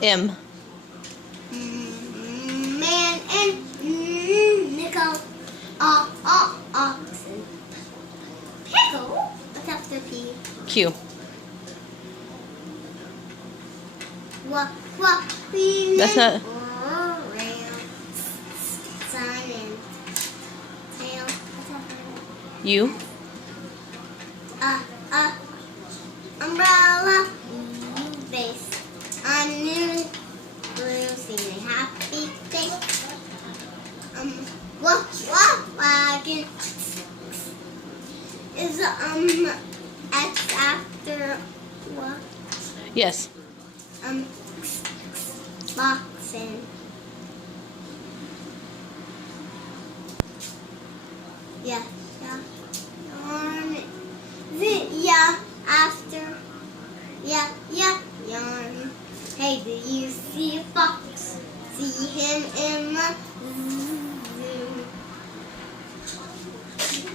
M. Man and nickel. Oxen. Pickle. What's after P? Q. What? That's not. Sun and tail. What's after U. Umbrella. Base. On new blue singing happy face. Wagon. Is X after what? Yes. Boxing. Yeah. Yarn. Yeah, after. Yeah, yarn. Hey, do you see a fox? See him in the